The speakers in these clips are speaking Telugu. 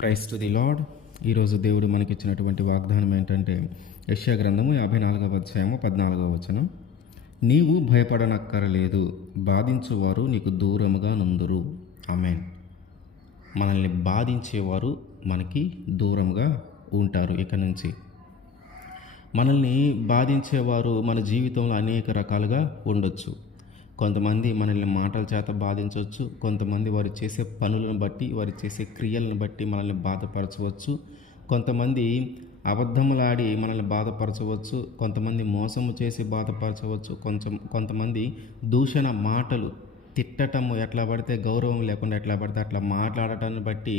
ప్రైస్ టు ది లార్డ్ ఈరోజు దేవుడు మనకిచ్చినటువంటి వాగ్దానం ఏంటంటే యశ్యా గ్రంథము యాభై నాలుగవ అధ్యాయము పద్నాలుగవ వచనం. నీవు భయపడనక్కరలేదు బాధించువారు నీకు దూరముగా నందురు. ఆమెన్. మనల్ని బాధించేవారు మనకి దూరంగా ఉంటారు ఇక నుంచి. మనల్ని బాధించేవారు మన జీవితంలో అనేక రకాలుగా ఉండొచ్చు. కొంతమంది మనల్ని మాటల చేత బాధించవచ్చు కొంతమంది వారు చేసే పనులను బట్టి వారు చేసే క్రియలను బట్టి మనల్ని బాధపరచవచ్చు. కొంతమంది అబద్ధములాడి మనల్ని బాధపరచవచ్చు కొంతమంది మోసము చేసి బాధపరచవచ్చు కొంచెం కొంతమంది దూషణ మాటలు తిట్టటము ఎట్లా పడితే గౌరవం లేకుండా ఎట్లా పడితే అట్లా మాట్లాడటాన్ని బట్టి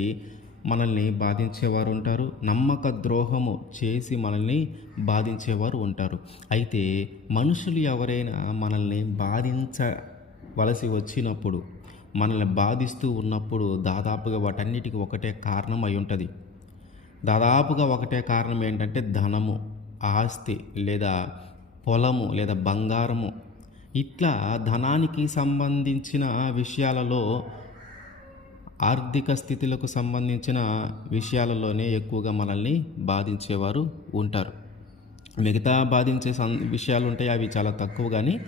మనల్ని బాధించేవారు ఉంటారు. నమ్మక ద్రోహము చేసి మనల్ని బాధించేవారు ఉంటారు. అయితే మనుషులు ఎవరైనా మనల్ని బాధించవలసి వచ్చినప్పుడు మనల్ని బాధిస్తూ ఉన్నప్పుడు దాదాపుగా వాటన్నిటికీ ఒకటే కారణం అయి ఉంటుంది. దాదాపుగా ఒకటే కారణం ఏంటంటే ధనము ఆస్తి లేదా పొలము లేదా బంగారము. ఇట్లా ధనానికి సంబంధించిన విషయాలలో ఆర్థిక స్థితులకు సంబంధించిన విషయాలలోనే ఎక్కువగా మనల్ని బాధించేవారు ఉంటారు. మిగతా బాధించే సం విషయాలు ఉంటాయి అవి చాలా తక్కువ కానీ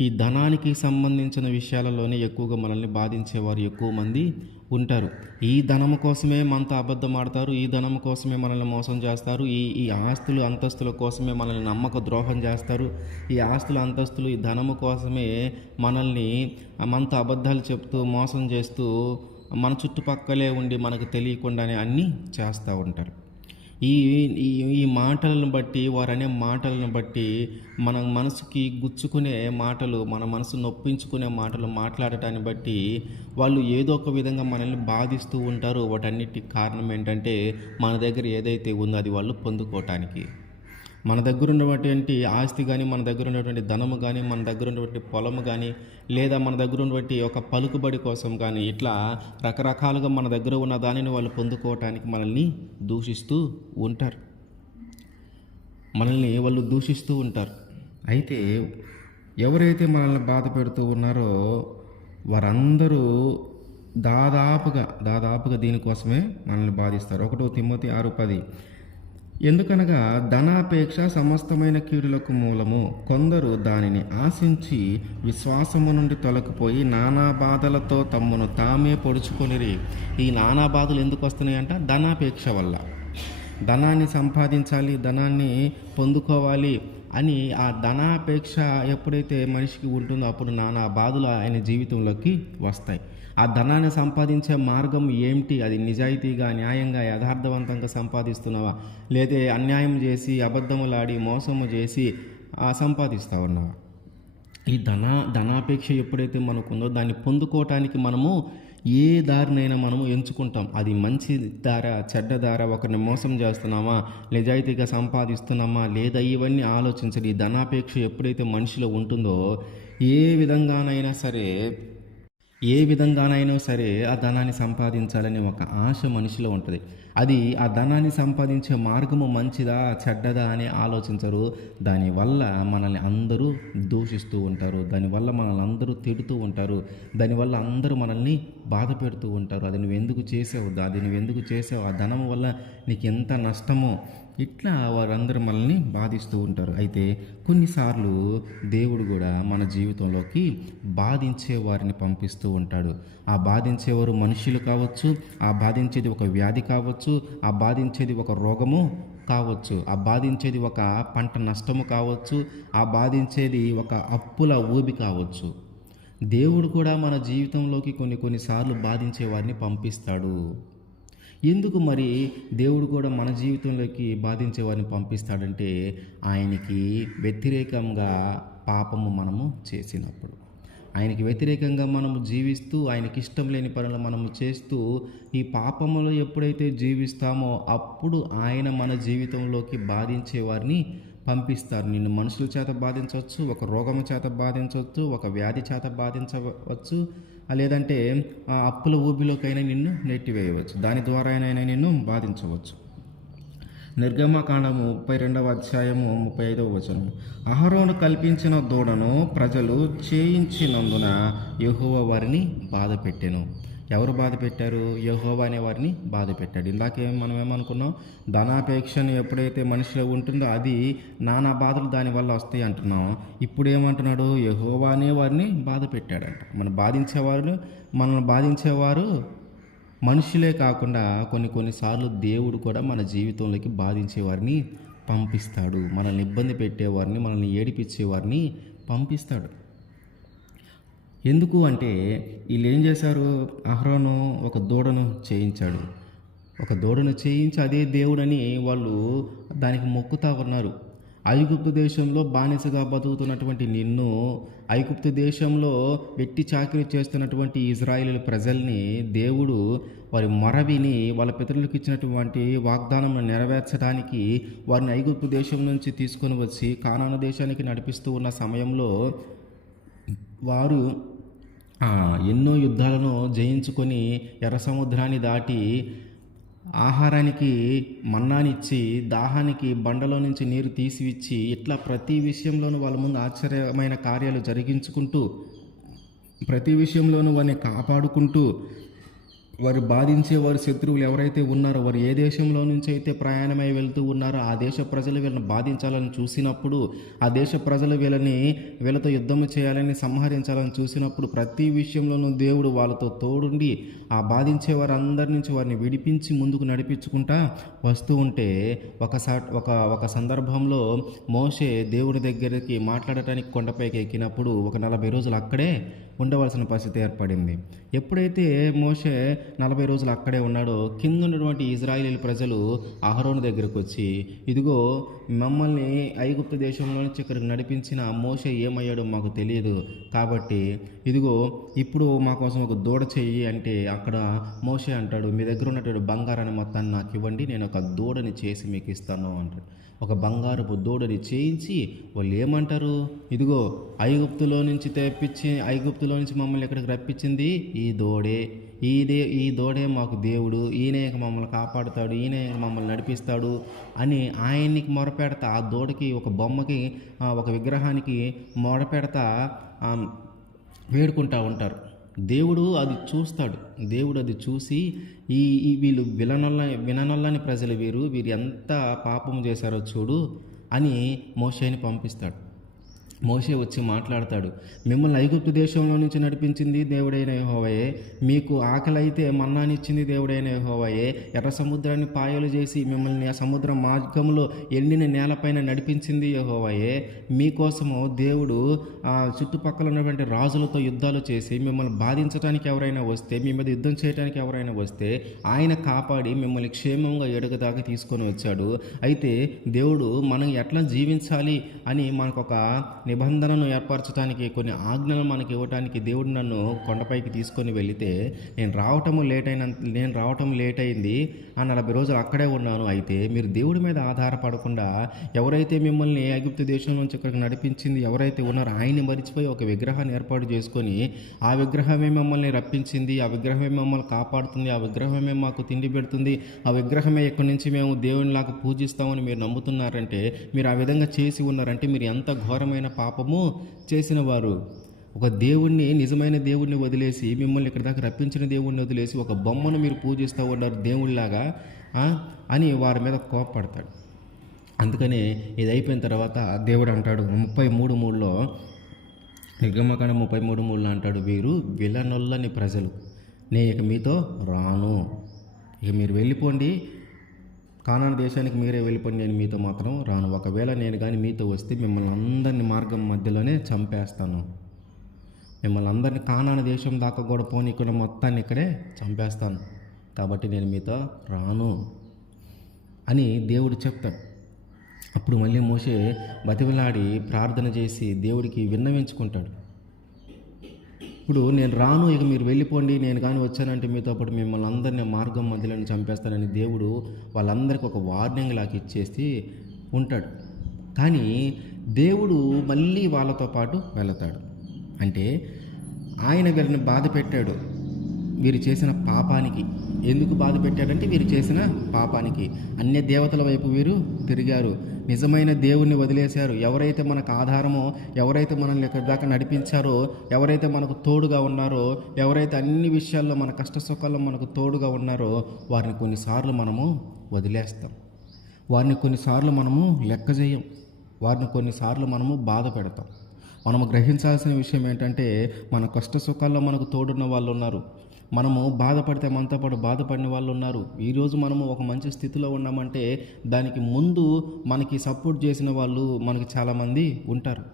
ఈ ధనానికి సంబంధించిన విషయాలలోనే ఎక్కువగా మనల్ని బాధించేవారు ఎక్కువ మంది ఉంటారు. ఈ ధనము కోసమే మనతో అబద్ధం ఆడతారు ఈ ధనం కోసమే మనల్ని మోసం చేస్తారు ఈ ఈ ఆస్తులు అంతస్తుల కోసమే మనల్ని నమ్మక ద్రోహం చేస్తారు ఈ ఆస్తులు అంతస్తులు ఈ ధనము కోసమే మనల్ని మనతో అబద్ధాలు చెప్తూ మోసం చేస్తూ మన చుట్టుపక్కలే ఉండి మనకు తెలియకుండానే అన్నీ చేస్తూ ఉంటారు. ఈ ఈ మాటలను బట్టి వారు అనే మాటలను బట్టి మన మనసుకి గుచ్చుకునే మాటలు మన మనసు నొప్పించుకునే మాటలు మాట్లాడటాన్ని బట్టి వాళ్ళు ఏదో ఒక విధంగా మనల్ని బాధిస్తూ ఉంటారు. వాటన్నిటి కారణం ఏంటంటే మన దగ్గర ఏదైతే ఉందో అది వాళ్ళు పొందుకోవటానికి. మన దగ్గర ఉన్నటువంటి ఆస్తి కానీ మన దగ్గర ఉన్నటువంటి ధనము కానీ మన దగ్గర ఉన్నటువంటి పొలము కానీ లేదా మన దగ్గర ఉన్నటువంటి ఒక పలుకుబడి కోసం కానీ ఇట్లా రకరకాలుగా మన దగ్గర ఉన్న దానిని వాళ్ళు పొందుకోవటానికి మనల్ని దూషిస్తూ ఉంటారు. మనల్ని వాళ్ళు దూషిస్తూ ఉంటారు. అయితే ఎవరైతే మనల్ని బాధ పెడుతూ ఉన్నారో వారందరూ దాదాపుగా దాదాపుగా దీనికోసమే మనల్ని బాధిస్తారు. ఒకటో తిమ్మతి ఆరు పది. ఎందుకనగా ధనాపేక్ష సమస్తమైన కీడులకు మూలము. కొందరు దానిని ఆశించి విశ్వాసము నుండి తొలగిపోయి నానా బాధలతో తమ్మును తామే పొడుచుకొనిరి. ఈ నానా బాధలు ఎందుకు వస్తున్నాయంట? ధనాపేక్ష వల్ల. ధనాన్ని సంపాదించాలి ధనాన్ని పొందుకోవాలి అని ఆ ధనాపేక్ష ఎప్పుడైతే మనిషికి ఉంటుందో అప్పుడు నానా బాధలు ఆయన జీవితంలోకి వస్తాయి. ఆ ధనాన్ని సంపాదించే మార్గం ఏమిటి? అది నిజాయితీగా న్యాయంగా యథార్థవంతంగా సంపాదిస్తున్నావా? లేదా అన్యాయం చేసి అబద్ధములాడి మోసము చేసి ఆ సంపాదిస్తా ఉన్నావా? ఈ ధన ధనాపేక్ష ఎప్పుడైతే మనకు ఉందో దాన్ని పొందుకోవటానికి మనము ఏ దారినైనా మనము ఎంచుకుంటాం. అది మంచి దార చెడ్డ దార ఒకరిని మోసం చేస్తున్నామా? నిజాయితీగా సంపాదిస్తున్నామా? లేదా ఇవన్నీ ఆలోచించండి. ఈ ధనాపేక్ష ఎప్పుడైతే మనిషిలో ఉంటుందో ఏ విధంగానైనా సరే ఏ విధంగానైనా సరే ఆ ధనాన్ని సంపాదించాలని ఒక ఆశ మనిషిలో ఉంటుంది. అది ఆ ధనాన్ని సంపాదించే మార్గము మంచిదా చెడ్డదా అని ఆలోచించరు. దానివల్ల మనల్ని అందరూ దూషిస్తూ ఉంటారు. దానివల్ల మనల్ని అందరూ తిడుతూ ఉంటారు. దానివల్ల అందరూ మనల్ని బాధ పెడుతూ ఉంటారు. అది నువ్వు ఎందుకు చేసావు అది నువ్వు ఎందుకు చేసావు? ఆ ధనం వల్ల నీకు ఎంత నష్టమో ఇట్లా వారందరూ మనల్ని బాధిస్తూ ఉంటారు. అయితే కొన్నిసార్లు దేవుడు కూడా మన జీవితంలోకి బాధించే వారిని పంపిస్తూ ఉంటాడు. ఆ బాధించేవారు మనుషులు కావచ్చు ఆ బాధించేది ఒక వ్యాధి కావచ్చు ఆ బాధించేది ఒక రోగము కావచ్చు ఆ బాధించేది ఒక పంట నష్టము కావచ్చు ఆ బాధించేది ఒక అప్పుల ఊబి కావచ్చు. దేవుడు కూడా మన జీవితంలోకి కొన్ని కొన్నిసార్లు బాధించే వారిని పంపిస్తాడు. ఎందుకు మరి దేవుడు కూడా మన జీవితంలోకి బాధించే వారిని పంపిస్తాడంటే ఆయనకి వ్యతిరేకంగా పాపము మనము చేసినప్పుడు. ఆయనకి వ్యతిరేకంగా మనము జీవిస్తూ ఆయనకి ఇష్టం లేని పనులు మనము చేస్తూ ఈ పాపములో ఎప్పుడైతే జీవిస్తామో అప్పుడు ఆయన మన జీవితంలోకి బాధించే వారిని పంపిస్తారు. నిన్ను మనుషుల చేత బాధించవచ్చు ఒక రోగము చేత బాధించవచ్చు ఒక వ్యాధి చేత బాధించవచ్చు లేదంటే ఆ అప్పుల ఊబిలోకైనా నిన్ను నెట్టివేయవచ్చు. దాని ద్వారా నిన్ను బాధించవచ్చు. నిర్గమకాండము ముప్పై రెండవ అధ్యాయము ముప్పై ఐదవ వచనం. అహరోను కల్పించిన దూడను ప్రజలు చేయించినందున యహోవ వారిని బాధ పెట్టెను ఎవరు బాధ పెట్టారు? యహోవా అనే వారిని బాధ పెట్టాడు. ఇందాకే మనం ఏమనుకున్నాం? ధనాపేక్షను ఎప్పుడైతే మనిషిలో ఉంటుందో అది నానా బాధలు దానివల్ల వస్తాయి అంటున్నాం. ఇప్పుడు ఏమంటున్నాడు? యహోవా అనే వారిని బాధ పెట్టాడంట. మనం బాధించేవారు మనల్ని బాధించేవారు మనుషులే కాకుండా కొన్ని కొన్నిసార్లు దేవుడు కూడా మన జీవితంలోకి బాధించేవారిని పంపిస్తాడు. మనల్ని ఇబ్బంది పెట్టేవారిని మనల్ని ఏడిపించేవారిని పంపిస్తాడు. ఎందుకు అంటే వీళ్ళు ఏం చేశారు? అహరోను ఒక దూడను చేయించాడు. ఒక దూడను చేయించి అదే దేవుడని వాళ్ళు దానికి మొక్కుతా ఉన్నారు. ఐగుప్తు దేశంలో బానిసగా బతుకుతున్నటువంటి నిన్ను ఐగుప్తు దేశంలో వెట్టి చాకిరి చేస్తున్నటువంటి ఇజ్రాయిల్ ప్రజల్ని దేవుడు వారి మొరవిని వాళ్ళ పితరులకు ఇచ్చినటువంటి వాగ్దానం నెరవేర్చడానికి వారిని ఐగుప్తు దేశం నుంచి తీసుకొని వచ్చి కానాను దేశానికి నడిపిస్తూ ఉన్న సమయంలో వారు ఎన్నో యుద్ధాలను జయించుకొని ఎర్ర సముద్రాన్ని దాటి ఆహారానికి మన్నానిచ్చి దాహానికి బండలో నుంచి నీరు తీసివిచ్చి ఇట్లా ప్రతి విషయంలోనూ వాళ్ళ ముందు ఆశ్చర్యమైన కార్యాలు జరిగించుకుంటూ ప్రతి విషయంలోనూ వారిని కాపాడుకుంటూ వారు బాధించే వారి శత్రువులు ఎవరైతే ఉన్నారో వారు ఏ దేశంలో నుంచి అయితే ప్రయాణమై వెళ్తూ ఉన్నారో ఆ దేశ ప్రజలు వీళ్ళని బాధించాలని చూసినప్పుడు ఆ దేశ ప్రజలు వీళ్ళని వీళ్ళతో యుద్ధం చేయాలని సంహరించాలని చూసినప్పుడు ప్రతి విషయంలోనూ దేవుడు వాళ్ళతో తోడుండి ఆ బాధించే వారందరి నుంచి వారిని విడిపించి ముందుకు నడిపించుకుంటా వస్తూ ఉంటే ఒకసా ఒక ఒక సందర్భంలో మోషే దేవుడి దగ్గరికి మాట్లాడటానికి కొండపైకి ఎక్కినప్పుడు ఒక నలభై రోజులు అక్కడే ఉండవలసిన పరిస్థితి ఏర్పడింది. ఎప్పుడైతే మోషే నలభై రోజులు అక్కడే ఉన్నాడో కింద ఉన్నటువంటి ఇజ్రాయిలీ ప్రజలు అహరోను దగ్గరకు వచ్చి ఇదిగో మమ్మల్ని ఐగుప్తు దేశంలో నుంచి ఇక్కడికి నడిపించిన మోషే ఏమయ్యాడో మాకు తెలియదు. కాబట్టి ఇదిగో ఇప్పుడు మా కోసం ఒక దూడ చెయ్యి అంటే అక్కడ మోషే అంటాడు మీ దగ్గర ఉన్నటువంటి బంగారాన్ని మొత్తాన్ని నాకు ఇవ్వండి నేను ఒక దూడని చేసి మీకు ఇస్తాను అంటాడు. ఒక బంగారపు దూడని చేయించి వాళ్ళు ఏమంటారు? ఇదిగో ఐగుప్తులో నుంచి తెప్పించి ఐగుప్తు ఐగుప్తులో నుంచి మమ్మల్ని ఇక్కడికి రప్పించింది ఈ దూడే. ఈ దే ఈ దోడే మాకు దేవుడు. ఈయనే ఇక మమ్మల్ని కాపాడుతాడు. ఈయనే ఇక మమ్మల్ని నడిపిస్తాడు అని ఆయన్నికి మొరపెడతా ఆ దూడకి ఒక బొమ్మకి ఒక విగ్రహానికి మొరపెడతా వేడుకుంటా ఉంటారు. దేవుడు అది చూస్తాడు. దేవుడు అది చూసి ఈ ఈ వీళ్ళు విలనొల్ల విననొల్లని ప్రజలు వీరు వీరు ఎంత పాపం చేశారో చూడు అని మోషేని పంపిస్తాడు. మోషే వచ్చి మాట్లాడతాడు మిమ్మల్ని ఐగుప్తు దేశంలో నుంచి నడిపించింది దేవుడైన యెహోవాయే మీకు ఆకలి అయితే మన్నానిచ్చింది దేవుడైన యెహోవాయే ఎర్ర సముద్రాన్ని పాయలు చేసి మిమ్మల్ని ఆ సముద్ర మార్గంలో ఎండిన నేలపైన నడిపించింది యహోవయే మీకోసము దేవుడు ఆ చుట్టుపక్కల ఉన్నటువంటి రాజులతో యుద్ధాలు చేసి మిమ్మల్ని బాధించడానికి ఎవరైనా వస్తే మీ మీద యుద్ధం చేయడానికి ఎవరైనా వస్తే ఆయన కాపాడి మిమ్మల్ని క్షేమంగా ఎడుగుదాకా తీసుకొని వచ్చాడు. అయితే దేవుడు మనం ఎట్లా జీవించాలి అని మనకు ఒక నిబంధనను ఏర్పరచడానికి కొన్ని ఆజ్ఞలు మనకి ఇవ్వడానికి దేవుడు నన్ను కొండపైకి తీసుకొని వెళితే నేను రావటము లేట్ అయిన నేను రావటం లేట్ అయింది ఆ నలభై రోజులు అక్కడే ఉన్నాను. అయితే మీరు దేవుడి మీద ఆధారపడకుండా ఎవరైతే మిమ్మల్ని ఐగుప్తు దేశం నుంచి ఇక్కడికి నడిపించింది ఎవరైతే ఉన్నారో ఆయన్ని మరిచిపోయి ఒక విగ్రహాన్ని ఏర్పాటు చేసుకొని ఆ విగ్రహమే మమ్మల్ని రప్పించింది ఆ విగ్రహమే మమ్మల్ని కాపాడుతుంది ఆ విగ్రహమే మాకు తిండి పెడుతుంది ఆ విగ్రహమే ఇక్కడి నుంచి మేము దేవునిలాగా పూజిస్తామని మీరు నమ్ముతున్నారంటే మీరు ఆ విధంగా చేసి ఉన్నారంటే మీరు ఎంత ఘోరమైన పాపము చేసిన వారు ఒక దేవుణ్ణి నిజమైన దేవుణ్ణి వదిలేసి మిమ్మల్ని ఇక్కడ దాకా రప్పించిన దేవుణ్ణి వదిలేసి ఒక బొమ్మను మీరు పూజిస్తూ ఉన్నారు దేవుళ్ళలాగా అని వారి మీద కోపపడతాడు అందుకనే ఇది అయిపోయిన తర్వాత దేవుడు అంటాడు ముప్పై మూడు మూడులో నిర్గమకాండ ముప్పై మూడు మూడులో అంటాడు వీరు విలనొల్లని ప్రజలు. నేను ఇక మీతో రాను. ఇక మీరు వెళ్ళిపోండి కానాన దేశానికి మీరే వెళ్ళిపోయి నేను మీతో మాత్రం రాను. ఒకవేళ నేను కానీ మీతో వస్తే మిమ్మల్ని అందరిని మార్గం మధ్యలోనే చంపేస్తాను. మిమ్మల్ని అందరిని కానాన దేశం దాకా కూడా పోనీ ఇక్కడ మొత్తాన్ని ఇక్కడే చంపేస్తాను. కాబట్టి నేను మీతో రాను అని దేవుడు చెప్తాడు. అప్పుడు మళ్ళీ మోసే బతివిలాడి ప్రార్థన చేసి దేవుడికి విన్నవించుకుంటాడు. ఇప్పుడు నేను రాను ఇక మీరు వెళ్ళిపోండి నేను కానీ వచ్చానంటే మీతో పాటు మిమ్మల్ని అందరినీ మార్గం మధ్యలో చంపేస్తానని దేవుడు వాళ్ళందరికీ ఒక వార్నింగ్ లాగా ఇచ్చేసి ఉంటాడు. కానీ దేవుడు మళ్ళీ వాళ్ళతో పాటు వెళతాడు. అంటే ఆయన వీళ్ళని బాధ పెట్టాడు వీరు చేసిన పాపానికి ఎందుకు బాధ పెట్టాడంటే వీరు చేసిన పాపానికి. అన్య దేవతల వైపు వీరు తిరిగారు. నిజమైన దేవుణ్ణి వదిలేశారు. ఎవరైతే మనకు ఆధారమో ఎవరైతే మనల్ని ఇక్కడి దాకా నడిపించారో ఎవరైతే మనకు తోడుగా ఉన్నారో ఎవరైతే అన్ని విషయాల్లో మన కష్ట సుఖాల్లో మనకు తోడుగా ఉన్నారో వారిని కొన్నిసార్లు మనము వదిలేస్తాం. వారిని కొన్నిసార్లు మనము లెక్క చేయం వారిని కొన్నిసార్లు మనము బాధ పెడతాం. మనము గ్రహించాల్సిన విషయం ఏంటంటే మన కష్ట సుఖాల్లో మనకు తోడున్న వాళ్ళు ఉన్నారు మనము బాధపడితే మనతో పాటు బాధపడిన వాళ్ళు ఉన్నారు. ఈరోజు మనము ఒక మంచి స్థితిలో ఉన్నామంటే దానికి ముందు మనకి సపోర్ట్ చేసిన వాళ్ళు మనకి చాలామంది ఉంటారు.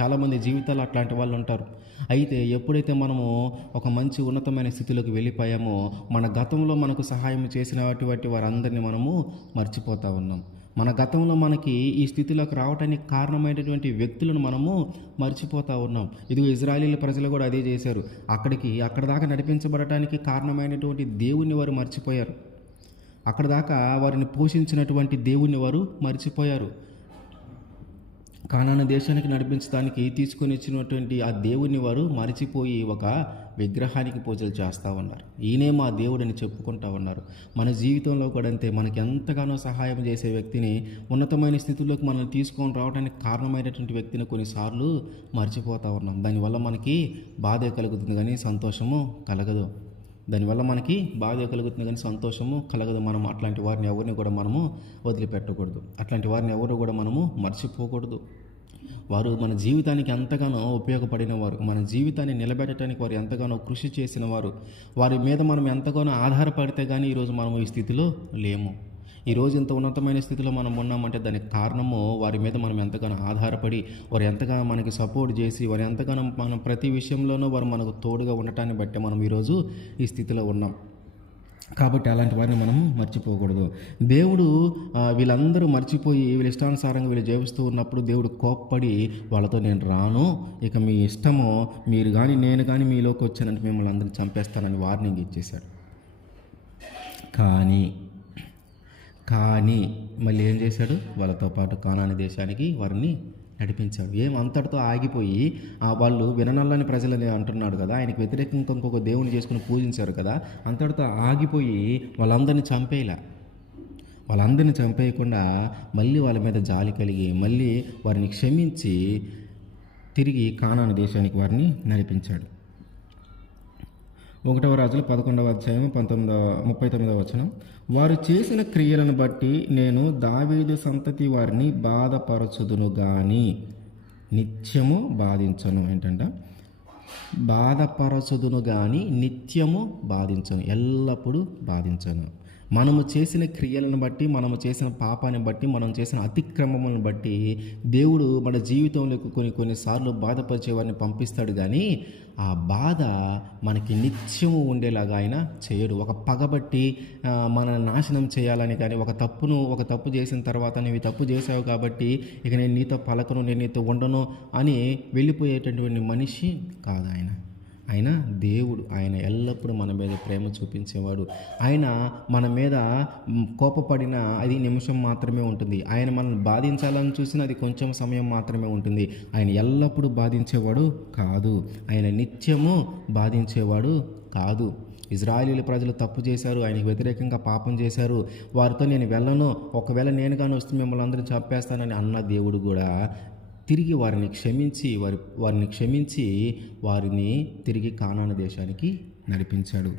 చాలామంది జీవితాలు అట్లాంటి వాళ్ళు ఉంటారు. అయితే ఎప్పుడైతే మనము ఒక మంచి ఉన్నతమైన స్థితిలోకి వెళ్ళిపోయామో మన గతంలో మనకు సహాయం చేసినటువంటి వారందరినీ మనము మర్చిపోతూ ఉన్నాం. మన గతంలో మనకి ఈ స్థితిలోకి రావడానికి కారణమైనటువంటి వ్యక్తులను మనము మర్చిపోతూ ఉన్నాం. ఇది ఇజ్రాయలీల ప్రజలు కూడా అదే చేశారు. అక్కడికి అక్కడ దాకా నడిపించబడటానికి కారణమైనటువంటి దేవుణ్ణి వారు మర్చిపోయారు. అక్కడ దాకా వారిని పోషించినటువంటి దేవుణ్ణి వారు మర్చిపోయారు. కానాను దేశానికి నడిపించడానికి తీసుకొని వచ్చినటువంటి ఆ దేవుడిని వారు మరిచిపోయి ఒక విగ్రహానికి పూజలు చేస్తూ ఉన్నారు. ఈయనే మా దేవుడని చెప్పుకుంటా ఉన్నారు. మన జీవితంలో కూడా అంతే. మనకి ఎంతగానో సహాయం చేసే వ్యక్తిని ఉన్నతమైన స్థితిలోకి మనల్ని తీసుకొని రావడానికి కారణమైనటువంటి వ్యక్తిని కొన్నిసార్లు మర్చిపోతూ ఉన్నాం. దానివల్ల మనకి బాధ కలుగుతుంది కానీ సంతోషము కలగదు. దానివల్ల మనకి బాధ కలుగుతుంది కానీ సంతోషము కలగదు. మనం అట్లాంటి వారిని ఎవరిని కూడా మనము వదిలిపెట్టకూడదు. అట్లాంటి వారిని ఎవరు కూడా మనము మర్చిపోకూడదు. వారు మన జీవితానికి ఎంతగానో ఉపయోగపడిన వారు మన జీవితాన్ని నిలబెట్టడానికి వారు ఎంతగానో కృషి చేసిన వారు వారి మీద మనం ఎంతగానో ఆధారపడితే కానీ ఈరోజు మనం ఈ స్థితిలో లేము. ఈరోజు ఇంత ఉన్నతమైన స్థితిలో మనం ఉన్నామంటే దానికి కారణము వారి మీద మనం ఎంతగానో ఆధారపడి వారు ఎంతగానో మనకి సపోర్ట్ చేసి వారు ఎంతగానో మనం ప్రతి విషయంలోనూ వారు మనకు తోడుగా ఉండటాన్ని బట్టి మనం ఈరోజు ఈ స్థితిలో ఉన్నాం. కాబట్టి అలాంటి వారిని మనం మర్చిపోకూడదు. దేవుడు వీళ్ళందరూ మర్చిపోయి వీళ్ళ ఇష్టానుసారంగా వీళ్ళు జీవిస్తూ ఉన్నప్పుడు దేవుడు కోప్పడి వాళ్ళతో నేను రాను. ఇక మీ ఇష్టము మీరు కానీ నేను కానీ మీలోకి వచ్చానంటే మిమ్మల్ని అందరిని చంపేస్తానని వార్నింగ్ ఇచ్చేశాడు. కానీ కానీ మళ్ళీ ఏం చేశాడు? వాళ్ళతో పాటు కానాని దేశానికి వారిని నడిపించాడు. ఏం అంతటితో ఆగిపోయి ఆ వాళ్ళు విననల్లని ప్రజలని అంటున్నాడు కదా ఆయనకు వ్యతిరేకంగా ఇంకొక దేవుని చేసుకుని పూజించారు కదా అంతటితో ఆగిపోయి వాళ్ళందరినీ చంపేలా వాళ్ళందరినీ చంపేయకుండా మళ్ళీ వాళ్ళ మీద జాలి కలిగి మళ్ళీ వారిని క్షమించి తిరిగి కానాను దేశానికి వారిని నడిపించాడు. ఒకటవ రాజులు పదకొండవ అధ్యాయం పంతొమ్మిదవ ముప్పై తొమ్మిదవ వచనం. వారు చేసిన క్రియలను బట్టి నేను దావీదు సంతతి వారిని బాధపరచుదును గాని నిత్యము బాధించను. ఏంటంట బాధపరచుదును గాని నిత్యము బాధించను. ఎల్లప్పుడూ బాధించను. మనము చేసిన క్రియలను బట్టి మనము చేసిన పాపాన్ని బట్టి మనం చేసిన అతిక్రమములను బట్టి దేవుడు మన జీవితంలోకి కొన్ని కొన్నిసార్లు బాధపరిచేవారిని పంపిస్తాడు కానీ ఆ బాధ మనకి నిత్యము ఉండేలాగా ఆయన చేయడు. ఒక పగబట్టి మనల్ని నాశనం చేయాలని కానీ ఒక తప్పును ఒక తప్పు చేసిన తర్వాత నువ్వు తప్పు చేసావు కాబట్టి ఇక నేను నీతో పలకను నేను నీతో ఉండను అని వెళ్ళిపోయేటటువంటి మనిషి కాదు ఆయన. ఆయన దేవుడు ఆయన ఎల్లప్పుడూ మన మీద ప్రేమ చూపించేవాడు. ఆయన మన మీద కోపపడిన అది నిమిషం మాత్రమే ఉంటుంది. ఆయన మనల్ని బాధించాలని చూసిన అది కొంచెం సమయం మాత్రమే ఉంటుంది. ఆయన ఎల్లప్పుడూ బాధించేవాడు కాదు. ఆయన నిత్యము బాధించేవాడు కాదు. ఇజ్రాయేలీల ప్రజలు తప్పు చేశారు. ఆయనకు వ్యతిరేకంగా పాపం చేశారు. వారితో నేను వెళ్ళను. ఒకవేళ నేను కానీ వస్తే మిమ్మల్ని అందరూ చంపేస్తానని అన్న దేవుడు కూడా తిరిగి వారిని క్షమించి వారి వారిని క్షమించి వారిని తిరిగి కానాన దేశానికి నడిపించాడు.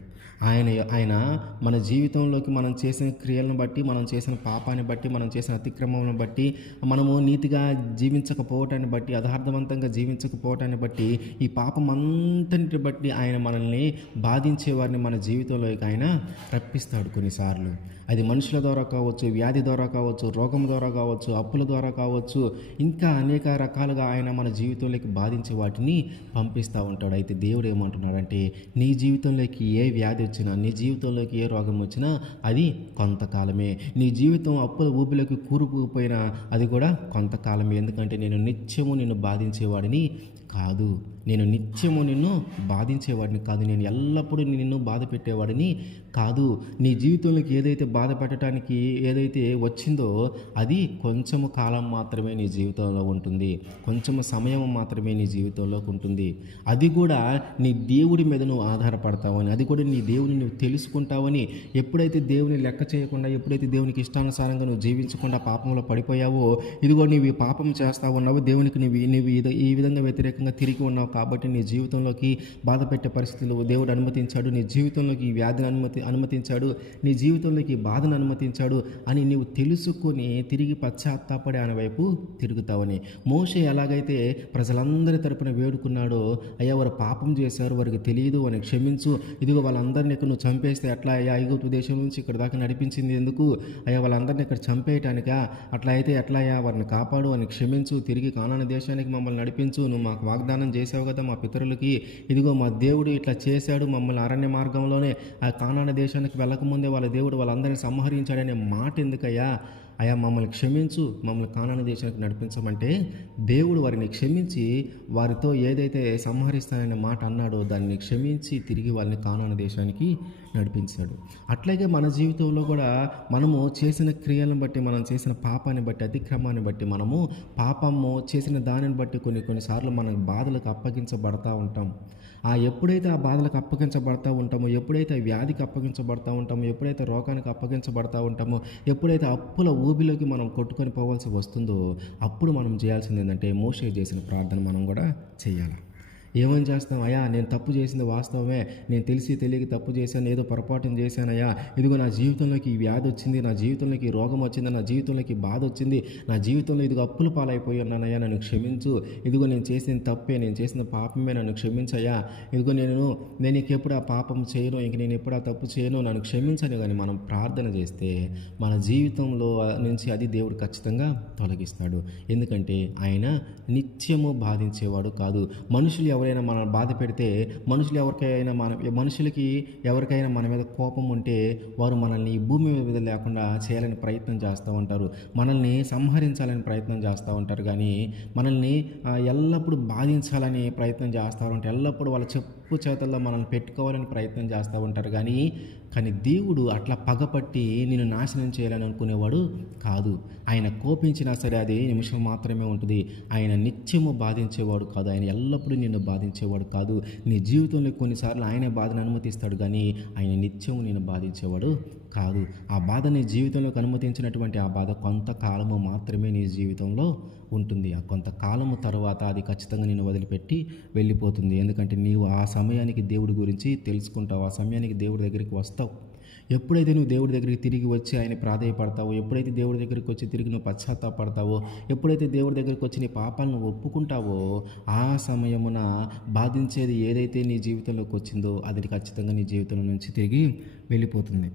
ఆయన ఆయన మన జీవితంలోకి మనం చేసిన క్రియలను బట్టి మనం చేసిన పాపాన్ని బట్టి మనం చేసిన అతిక్రమాలను బట్టి మనము నీతిగా జీవించకపోవటాన్ని బట్టి యథార్థవంతంగా జీవించకపోవటాన్ని బట్టి ఈ పాపం అంతటి బట్టి ఆయన మనల్ని బాధించే వారిని మన జీవితంలోకి ఆయన రప్పిస్తాడు కొన్నిసార్లు. అది మనుషుల ద్వారా కావచ్చు వ్యాధి ద్వారా కావచ్చు రోగం ద్వారా కావచ్చు అప్పుల ద్వారా కావచ్చు ఇంకా అనేక రకాలుగా ఆయన మన జీవితంలోకి బాధించే వాటిని పంపిస్తూ ఉంటాడు. అయితే దేవుడు ఏమంటున్నాడంటే నీ జీవితంలోకి ఏ వ్యాధి వచ్చినా నీ జీవితంలోకి ఏ రోగం వచ్చినా అది కొంతకాలమే. నీ జీవితం అప్పుల ఊపిలోకి కూరుకుపోయినా అది కూడా కొంతకాలమే. ఎందుకంటే నేను నిత్యము నిన్ను బాధించేవాడిని కాదు. నేను నిత్యము నిన్ను బాధించేవాడిని కాదు. నేను ఎల్లప్పుడూ నిన్ను బాధ పెట్టేవాడిని కాదు. నీ జీవితంలోకి ఏదైతే బాధ పెట్టడానికి ఏదైతే వచ్చిందో అది కొంచెము కాలం మాత్రమే నీ జీవితంలో ఉంటుంది. కొంచెము సమయం మాత్రమే నీ జీవితంలోకి ఉంటుంది. అది కూడా నీ దేవుడి మీద నువ్వు ఆధారపడతావని అది కూడా నీ దేవుని నువ్వు తెలుసుకుంటావని ఎప్పుడైతే దేవుని లెక్క చేయకుండా ఎప్పుడైతే దేవునికి ఇష్టానుసారంగా నువ్వు జీవించకుండా పాపంలో పడిపోయావో ఇదిగో నీవు పాపం చేస్తా ఉన్నావు. దేవునికి నువ్వు నువ్వు ఇది- ఈ విధంగా వ్యతిరేకంగా తిరిగి ఉన్నావు కాబట్టి నీ జీవితంలోకి బాధ పెట్టే పరిస్థితులు దేవుడు అనుమతించాడు. నీ జీవితంలోకి ఈ వ్యాధిని అనుమతి అనుమతించాడు. నీ జీవితంలోకి ఈ బాధను అనుమతించాడు అని నీవు తెలుసుకొని తిరిగి పశ్చాత్తాపడి ఆయన వైపు తిరుగుతావని. మోషే ఎలాగైతే ప్రజలందరి తరపున వేడుకున్నాడో అయ్యా వారు పాపం చేశారు వారికి తెలియదు అని క్షమించు. ఇదిగో వాళ్ళందరినీ ఇక్కడ నువ్వు చంపేస్తే ఎట్లా అయ్యా? ఐగుప్తు దేశం నుంచి ఇక్కడ దాకా నడిపించింది ఎందుకు? అయ్యా వాళ్ళందరినీ ఇక్కడ చంపేయటానికా? అట్లా అయితే ఎట్లా అయ్యా? వారిని కాపాడు అని క్షమించు. తిరిగి కానాన దేశానికి మమ్మల్ని నడిపించు. నువ్వు మాకు వాగ్దానం చేసావు కదా మా పితరులకి. ఇదిగో మా దేవుడు ఇట్లా చేశాడు మమ్మల్ని అరణ్య మార్గంలోనే ఆ కానాన దేశానికి వెళ్ళకముందే వాళ్ళ దేవుడు వాళ్ళందరినీ సంహరించాడనే మాట ఎందుకయ్యా అయా మమ్మల్ని క్షమించు. మమ్మల్ని కానాన దేశానికి నడిపించమంటే దేవుడు వారిని క్షమించి వారితో ఏదైతే సంహరిస్తాననే మాట అన్నాడో దాన్ని క్షమించి తిరిగి వాళ్ళని కానాన దేశానికి నడిపించాడు. అట్లాగే మన జీవితంలో కూడా మనము చేసిన క్రియలను బట్టి మనం చేసిన పాపాన్ని బట్టి అతిక్రమాన్ని బట్టి మనము పాపము చేసిన దానిని బట్టి కొన్ని కొన్నిసార్లు మన బాధలకు అప్పగించబడతా ఉంటాం. ఆ ఎప్పుడైతే ఆ బాధలకు అప్పగించబడతా ఉంటామో ఎప్పుడైతే వ్యాధికి అప్పగించబడతా ఉంటామో ఎప్పుడైతే రోగానికి అప్పగించబడతా ఉంటామో ఎప్పుడైతే అప్పుల ఊబిలోకి మనం కొట్టుకొని పోవాల్సి వస్తుందో అప్పుడు మనం చేయాల్సింది ఏంటంటే మోషే చేసిన ప్రార్థన మనం కూడా చేయాలి? ఏమని చేస్తాం అయ్యా? నేను తప్పు చేసింది వాస్తవమే. నేను తెలిసి తెలియక తప్పు చేశాను ఏదో పొరపాటును చేశానయ్యా ఇదిగో నా జీవితంలోకి ఈ వ్యాధి వచ్చింది నా జీవితంలోకి రోగం వచ్చింది నా జీవితంలోకి బాధ వచ్చింది. నా జీవితంలో ఇదిగో అప్పుల పాలైపోయి ఉన్నానయ్యా నన్ను క్షమించు. ఇదిగో నేను చేసిన తప్పే నేను చేసిన పాపమే నన్ను క్షమించయ్యా ఇదిగో నేను నేను ఇంకెప్పుడు ఆ పాపం చేయను ఇంక నేను ఎప్పుడు ఆ తప్పు చేయను నన్ను క్షమించను. కానీ మనం ప్రార్థన చేస్తే మన జీవితంలో నుంచి అది దేవుడు ఖచ్చితంగా తొలగిస్తాడు. ఎందుకంటే ఆయన నిత్యము బాధించేవాడు కాదు. మనుషులు ఎవరైనా మనం బాధ పెడితే మనుషులు ఎవరికైనా మన మనుషులకి ఎవరికైనా మన మీద కోపం ఉంటే వారు మనల్ని ఈ భూమి మీద లేకుండా చేయాలని ప్రయత్నం చేస్తూ ఉంటారు. మనల్ని సంహరించాలని ప్రయత్నం చేస్తూ ఉంటారు. కానీ మనల్ని ఎల్లప్పుడూ బాధించాలని ప్రయత్నం చేస్తూ ఉంటారు. ఎల్లప్పుడూ వాళ్ళ చెప్పు చేతల్లో మనల్ని పెట్టుకోవాలని ప్రయత్నం చేస్తూ ఉంటారు. కానీ కానీ దేవుడు అట్లా పగపట్టి నేను నాశనం చేయాలని అనుకునేవాడు కాదు. ఆయన కోపించినా సరే అది నిమిషం మాత్రమే ఉంటుంది. ఆయన నిత్యము బాధించేవాడు కాదు. ఆయన ఎల్లప్పుడూ నిన్ను బాధించేవాడు కాదు. నీ జీవితంలో కొన్నిసార్లు ఆయనే బాధను అనుమతిస్తాడు కానీ ఆయన నిత్యము నేను బాధించేవాడు కాదు. ఆ బాధ నీ జీవితంలోకి అనుమతించినటువంటి ఆ బాధ కొంతకాలము మాత్రమే నీ జీవితంలో ఉంటుంది. ఆ కొంతకాలము తర్వాత అది ఖచ్చితంగా నేను వదిలిపెట్టి వెళ్ళిపోతుంది. ఎందుకంటే నీవు ఆ సమయానికి దేవుడి గురించి తెలుసుకుంటావు. ఆ సమయానికి దేవుడి దగ్గరికి వస్తావు. ఎప్పుడైతే నువ్వు దేవుడి దగ్గరికి తిరిగి వచ్చి ఆయన ప్రాధాయపడతావో ఎప్పుడైతే దేవుడి దగ్గరికి వచ్చి తిరిగి నువ్వు పశ్చాత్తాపడతావో ఎప్పుడైతే దేవుడి దగ్గరికి వచ్చి నీ పాపాలను ఒప్పుకుంటావో ఆ సమయమున బాధించేది ఏదైతే నీ జీవితంలోకి వచ్చిందో అది ఖచ్చితంగా నీ జీవితం నుంచి తిరిగి వెళ్ళిపోతుంది.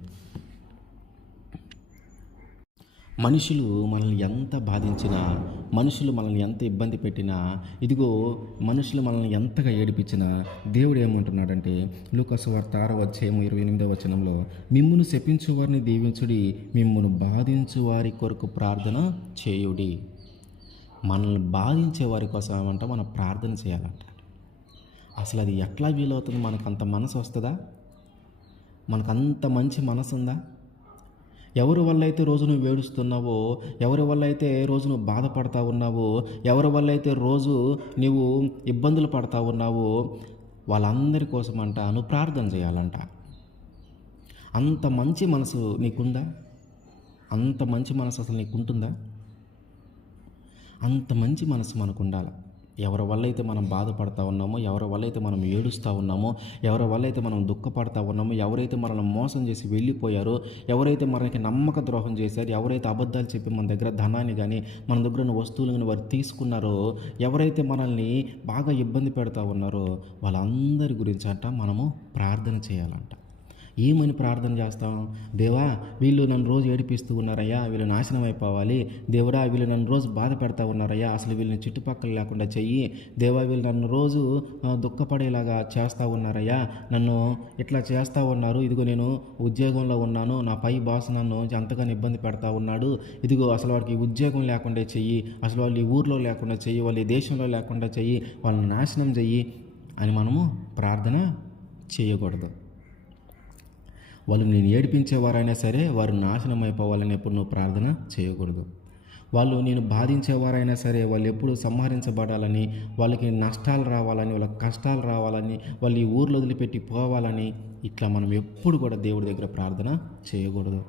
మనుషులు మనల్ని ఎంత బాధించినా మనుషులు మనల్ని ఎంత ఇబ్బంది పెట్టినా ఇదిగో మనుషులు మనల్ని ఎంతగా ఏడిపించినా దేవుడు ఏమంటున్నాడంటే లూకసు వార్త ఆరో అధ్యాయం ఇరవై ఎనిమిదవ వచనంలో మిమ్మును శపించు వారిని దీవించుడి మిమ్మును బాధించు వారి కొరకు ప్రార్థన చేయుడి. మనల్ని బాధించే వారి కోసం ఏమంట మనం ప్రార్థన చేయాలంట. అసలు అది ఎట్లా వీలవుతుంది? మనకు అంత మనసు వస్తుందా? మనకు అంత మంచి మనసు ఉందా ఎవరి వల్ల అయితే రోజు నువ్వు వేడుస్తున్నావో ఎవరి వల్ల అయితే రోజు నువ్వు బాధపడతా ఉన్నావో ఎవరి వల్ల అయితే రోజు నువ్వు ఇబ్బందులు పడతా ఉన్నావో వాళ్ళందరి కోసం అంట నువ్వు ప్రార్థన చేయాలంట. అంత మంచి మనసు నీకుందా? అంత మంచి మనసు అసలు నీకుంటుందా? అంత మంచి మనసు మనకు ఉండాలి ఎవరి వల్ల అయితే మనం బాధపడతా ఉన్నామో ఎవరి వల్ల అయితే మనం ఏడుస్తూ ఉన్నామో ఎవరి వల్ల అయితే మనం దుఃఖపడతా ఉన్నామో ఎవరైతే మనల్ని మోసం చేసి వెళ్ళిపోయారో ఎవరైతే మనకి నమ్మక ద్రోహం చేశారో ఎవరైతే అబద్ధాలు చెప్పి మన దగ్గర ధనాన్ని కానీ మన దగ్గర ఉన్న వస్తువులు కానీ వారు తీసుకున్నారో ఎవరైతే మనల్ని బాగా ఇబ్బంది పెడతా ఉన్నారో వాళ్ళందరి గురించి అంట మనము ప్రార్థన చేయాలంట. ఏమని ప్రార్థన చేస్తాం? దేవా వీళ్ళు నన్ను రోజు ఏడిపిస్తూ ఉన్నారయ్యా వీళ్ళు నాశనం అయిపోవాలి. దేవుడా వీళ్ళు నన్ను రోజు బాధ పెడతా ఉన్నారయ్యా. అసలు వీళ్ళని చుట్టుపక్కల లేకుండా చెయ్యి. దేవా వీళ్ళు నన్ను రోజు దుఃఖపడేలాగా చేస్తూ ఉన్నారయ్యా. నన్ను ఇట్లా చేస్తూ ఉన్నారు. ఇదిగో నేను ఉద్యోగంలో ఉన్నాను. నా పై బాస్ నన్ను ఎంతగానో ఇబ్బంది పెడతా ఉన్నాడు. ఇదిగో అసలు వాడికి ఉద్యోగం లేకుండా చెయ్యి. అసలు వాళ్ళు ఈ ఊర్లో లేకుండా చెయ్యి. వాళ్ళు ఈ దేశంలో లేకుండా చెయ్యి. వాళ్ళని నాశనం చెయ్యి అని మనము ప్రార్థన చేయకూడదు. వాళ్ళు నేను ఏడిపించేవారైనా సరే వారు నాశనం అయిపోవాలని ఎప్పుడు నువ్వు ప్రార్థన చేయకూడదు. వాళ్ళు నేను బాధించేవారైనా సరే వాళ్ళు ఎప్పుడు సంహరించబడాలని వాళ్ళకి నష్టాలు రావాలని వాళ్ళకి కష్టాలు రావాలని వాళ్ళు ఈ ఊర్లో వదిలిపెట్టి పోవాలని ఇట్లా మనం ఎప్పుడు కూడా దేవుడి దగ్గర ప్రార్థన చేయకూడదు.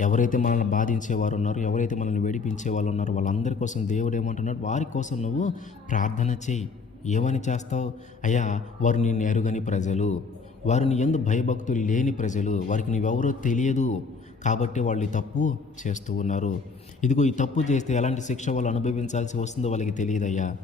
ఎవరైతే మనల్ని బాధించేవారు ఉన్నారో ఎవరైతే మనల్ని వేడిపించే వాళ్ళు ఉన్నారో వాళ్ళందరి కోసం దేవుడు ఏమంటున్నాడు? వారి కోసం నువ్వు ప్రార్థన చేయి. ఏమని చేస్తావు? అయ్యా వారు నిన్ను ఎరుగని ప్రజలు. వారిని ఎందు భయభక్తులు లేని ప్రజలు వారికి నువ్వెవరో తెలియదు. కాబట్టి వాళ్ళు ఈ తప్పు చేస్తూ ఉన్నారు. ఇదిగో ఈ తప్పు చేస్తే ఎలాంటి శిక్ష వాళ్ళు అనుభవించాల్సి వస్తుందో వాళ్ళకి తెలియదయ్యా.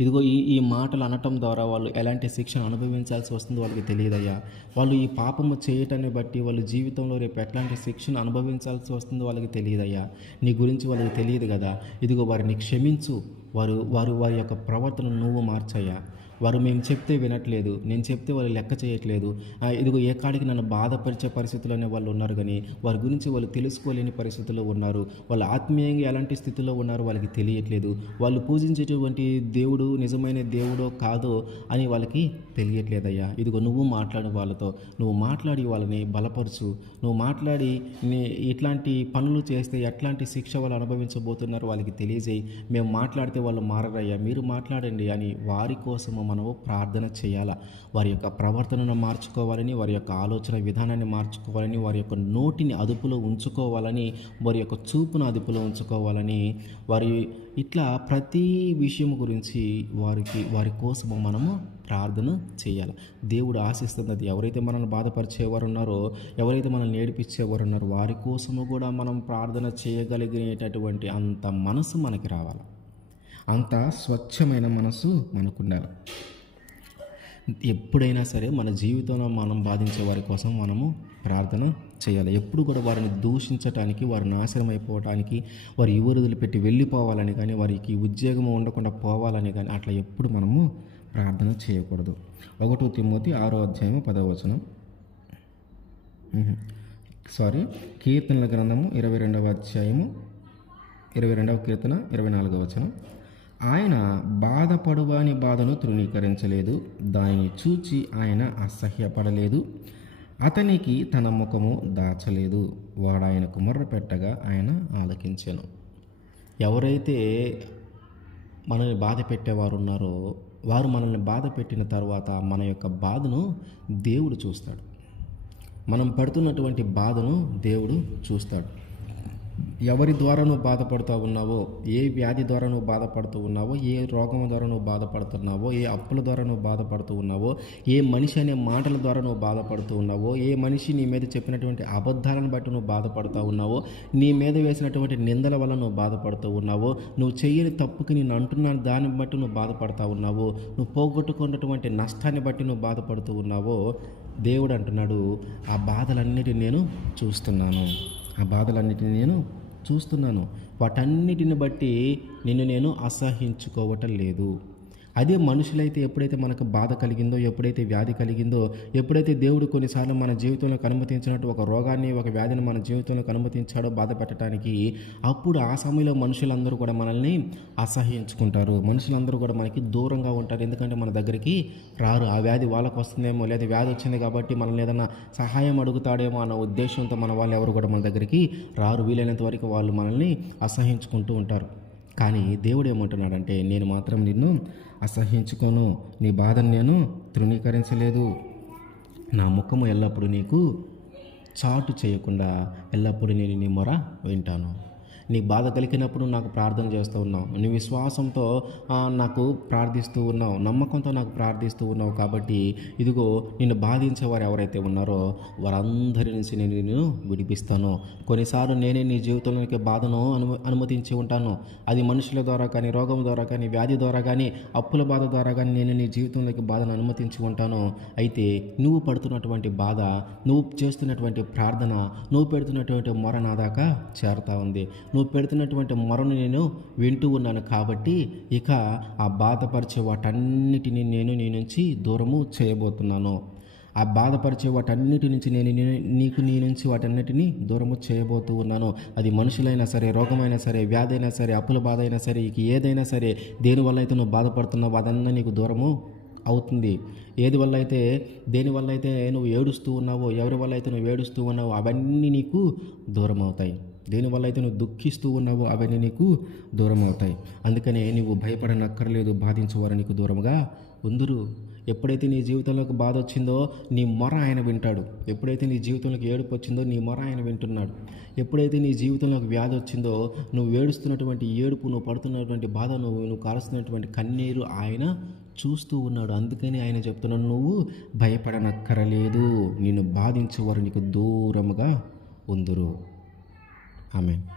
ఇదిగో ఈ ఈ మాటలు అనటం ద్వారా వాళ్ళు ఎలాంటి శిక్షను అనుభవించాల్సి వస్తుందో వాళ్ళకి తెలియదయ్యా. వాళ్ళు ఈ పాపము చేయటాన్ని బట్టి వాళ్ళు జీవితంలో రేపు ఎట్లాంటి శిక్షను అనుభవించాల్సి వస్తుందో వాళ్ళకి తెలియదయ్యా. నీ గురించి వాళ్ళకి తెలియదు కదా. ఇదిగో వారిని క్షమించు. వారు వారు వారి యొక్క ప్రవర్తనను నువ్వు మార్చయ్యా. వారు మేము చెప్తే వినట్లేదు నేను చెప్తే వాళ్ళు లెక్క చేయట్లేదు. ఇదిగో ఏ కాడికి నన్ను బాధపరిచే పరిస్థితుల్లోనే వాళ్ళు ఉన్నారు కానీ వారి గురించి వాళ్ళు తెలుసుకోలేని పరిస్థితుల్లో ఉన్నారు. వాళ్ళు ఆత్మీయంగా ఎలాంటి స్థితిలో ఉన్నారో వాళ్ళకి తెలియట్లేదు. వాళ్ళు పూజించేటువంటి దేవుడు నిజమైన దేవుడో కాదో అని వాళ్ళకి తెలియట్లేదయ్యా. ఇదిగో నువ్వు మాట్లాడు వాళ్ళతో. నువ్వు మాట్లాడి వాళ్ళని బలపరచు. నువ్వు మాట్లాడి నీ ఇట్లాంటి పనులు చేస్తే ఎట్లాంటి శిక్ష వాళ్ళు అనుభవించబోతున్నారో వాళ్ళకి తెలియజేయి. మేము మాట్లాడితే వాళ్ళు మారరయ్యా మీరు మాట్లాడండి అని వారి కోసము మనము ప్రార్థన చేయాలా? వారి యొక్క ప్రవర్తనను మార్చుకోవాలని వారి యొక్క ఆలోచన విధానాన్ని మార్చుకోవాలని వారి యొక్క నోటిని అదుపులో ఉంచుకోవాలని వారి యొక్క చూపును అదుపులో ఉంచుకోవాలని వారి ఇట్లా ప్రతి విషయం గురించి వారికి వారి కోసము మనము ప్రార్థన చేయాలి? దేవుడు ఆశిస్తున్నది ఎవరైతే మనల్ని బాధపరిచేవారు ఉన్నారో ఎవరైతే మనల్ని నేర్పించేవారు ఉన్నారో వారి కోసము కూడా మనం ప్రార్థన చేయగలిగేటటువంటి అంత మనసు మనకి రావాలి? అంత స్వచ్ఛమైన మనసు మనకు ఉండాలి ఎప్పుడైనా సరే మన జీవితంలో మనం బాధించే వారి కోసం మనము ప్రార్థన చేయాలి. ఎప్పుడు కూడా వారిని దూషించటానికి వారు నాశనం అయిపోవటానికి వారి యువరుదులు వదిలిపెట్టి వెళ్ళిపోవాలని కానీ వారికి ఉద్యోగం ఉండకుండా పోవాలని కానీ అట్లా ఎప్పుడు మనము ప్రార్థన చేయకూడదు. ఒకటో తిమ్మోతి ఆరో అధ్యాయం పదవచనం సారీ కీర్తనల గ్రంథము ఇరవై రెండవ అధ్యాయము ఇరవై రెండవ కీర్తన ఇరవై నాలుగవ వచనం. ఆయన బాధపడువాని బాధను తృణీకరించలేదు. దానిని చూచి ఆయన అసహ్యపడలేదు. అతనికి తన ముఖము దాచలేదు. వాడు ఆయనకు పెట్టగా ఆయన ఆలకించాను. ఎవరైతే మనల్ని బాధ పెట్టేవారు ఉన్నారో వారు మనల్ని బాధ పెట్టిన తర్వాత మన యొక్క బాధను దేవుడు చూస్తాడు. మనం పడుతున్నటువంటి బాధను దేవుడు చూస్తాడు. ఎవరి ద్వారా నువ్వు బాధపడుతూ ఉన్నావో ఏ వ్యాధి ద్వారా నువ్వు బాధపడుతూ ఉన్నావో ఏ రోగం ద్వారా నువ్వు బాధపడుతున్నావో ఏ అప్పుల ద్వారా నువ్వు బాధపడుతూ ఉన్నావో ఏ మనిషి అనే మాటల ద్వారా నువ్వు బాధపడుతూ ఉన్నావో ఏ మనిషి నీ మీద చెప్పినటువంటి అబద్ధాలను బట్టి నువ్వు బాధపడుతూ ఉన్నావో నీ మీద వేసినటువంటి నిందల వల్ల నువ్వు బాధపడుతూ ఉన్నావో నువ్వు చేయని తప్పుకి నేను అంటున్న దాన్ని బట్టి నువ్వు బాధపడుతూ ఉన్నావో నువ్వు పోగొట్టుకున్నటువంటి నష్టాన్ని బట్టి నువ్వు బాధపడుతూ ఉన్నావో దేవుడు అంటున్నాడు ఆ బాధలన్నిటిని నేను చూస్తున్నాను. ఆ బాధలన్నిటిని నేను చూస్తున్నాను. వాటన్నిటిని బట్టి నిన్ను నేను అసహించుకోవటం లేదు. అదే మనుషులైతే ఎప్పుడైతే మనకు బాధ కలిగిందో ఎప్పుడైతే వ్యాధి కలిగిందో ఎప్పుడైతే దేవుడు కొన్నిసార్లు మన జీవితంలో అనుమతించినట్టు ఒక రోగాన్ని ఒక వ్యాధిని మన జీవితంలో అనుమతించాడో బాధ పెట్టడానికి అప్పుడు ఆ సమయంలో మనుషులందరూ కూడా మనల్ని అసహ్యించుకుంటారు. మనుషులందరూ కూడా మనకి దూరంగా ఉంటారు. ఎందుకంటే మన దగ్గరికి రారు. ఆ వ్యాధి వాళ్ళకు వస్తుందేమో లేదా వ్యాధి వచ్చింది కాబట్టి మనల్ని ఏదైనా సహాయం అడుగుతాడేమో అన్న ఉద్దేశంతో మన వాళ్ళు ఎవరు కూడా మన దగ్గరికి రారు. వీలైనంత వరకు వాళ్ళు మనల్ని అసహించుకుంటూ ఉంటారు. కానీ దేవుడు ఏమంటున్నాడంటే నేను మాత్రం నిన్ను అసహించుకోను. నీ బాధను నేను తృణీకరించలేదు. నా ముఖము ఎల్లప్పుడూ నీకు చాటు చేయకుండా ఎల్లప్పుడూ నేను నీ మొర వింటాను. నీ బాధ కలిగినప్పుడు నాకు ప్రార్థన చేస్తూ ఉన్నావు. నీ విశ్వాసంతో నాకు ప్రార్థిస్తూ ఉన్నావు. నమ్మకంతో నాకు ప్రార్థిస్తూ ఉన్నావు కాబట్టి ఇదిగో నిన్ను బాధించేవారు ఎవరైతే ఉన్నారో వారందరి నుంచి నేను నేను విడిపిస్తాను. కొన్నిసార్లు నేనే నీ జీవితంలోకి బాధను అను అనుమతించి ఉంటాను. అది మనుషుల ద్వారా కానీ రోగం ద్వారా కానీ వ్యాధి ద్వారా కానీ అప్పుల బాధ ద్వారా కానీ నేను నీ జీవితంలోకి బాధను అనుమతించి ఉంటాను. అయితే నువ్వు పడుతున్నటువంటి బాధ నువ్వు చేస్తున్నటువంటి ప్రార్థన నువ్వు పెడుతున్నటువంటి మొర నా దాకా చేరుతా ఉంది. నువ్వు పెడుతున్నటువంటి మొరను నేను వింటూ ఉన్నాను కాబట్టి ఇక ఆ బాధపరిచే వాటన్నిటిని నేను నీ నుంచి దూరము చేయబోతున్నాను. ఆ బాధపరిచే వాటన్నిటి నుంచి నేను నీకు నీ నుంచి వాటన్నిటిని దూరము చేయబోతూ ఉన్నాను. అది మనుషులైనా సరే రోగమైనా సరే వ్యాధి అయినా సరే అప్పుల బాధ అయినా సరే ఇక ఏదైనా సరే దేనివల్ల అయితే నువ్వు బాధపడుతున్నావు అదన్నా నీకు దూరము అవుతుంది. ఏది వల్ల అయితే దేని వల్ల అయితే నువ్వు ఏడుస్తూ ఉన్నావో ఎవరి వల్ల అయితే నువ్వు ఏడుస్తూ ఉన్నావో అవన్నీ నీకు దూరం అవుతాయి దేనివల్ల అయితే నువ్వు దుఃఖిస్తూ ఉన్నావో అవన్నీ నీకు దూరం అవుతాయి అందుకనే నువ్వు భయపడనక్కర్లేదు బాధించేవారు నీకు దూరంగా ఉందరు. ఎప్పుడైతే నీ జీవితంలోకి బాధ వచ్చిందో నీ మొర ఆయన వింటాడు. ఎప్పుడైతే నీ జీవితంలోకి ఏడుపు వచ్చిందో నీ మొర ఆయన వింటున్నాడు. ఎప్పుడైతే నీ జీవితంలోకి వ్యాధి వచ్చిందో నువ్వు ఏడుస్తున్నటువంటి ఏడుపు నువ్వు పడుతున్నటువంటి బాధ నువ్వు నువ్వు కారుస్తున్నటువంటి కన్నీరు ఆయన చూస్తూ ఉన్నాడు. అందుకని ఆయన చెప్తున్నాడు నువ్వు భయపడనక్కరలేదు. నిన్ను బాధించేవారు నీకు దూరముగా ఉందురు. Amen.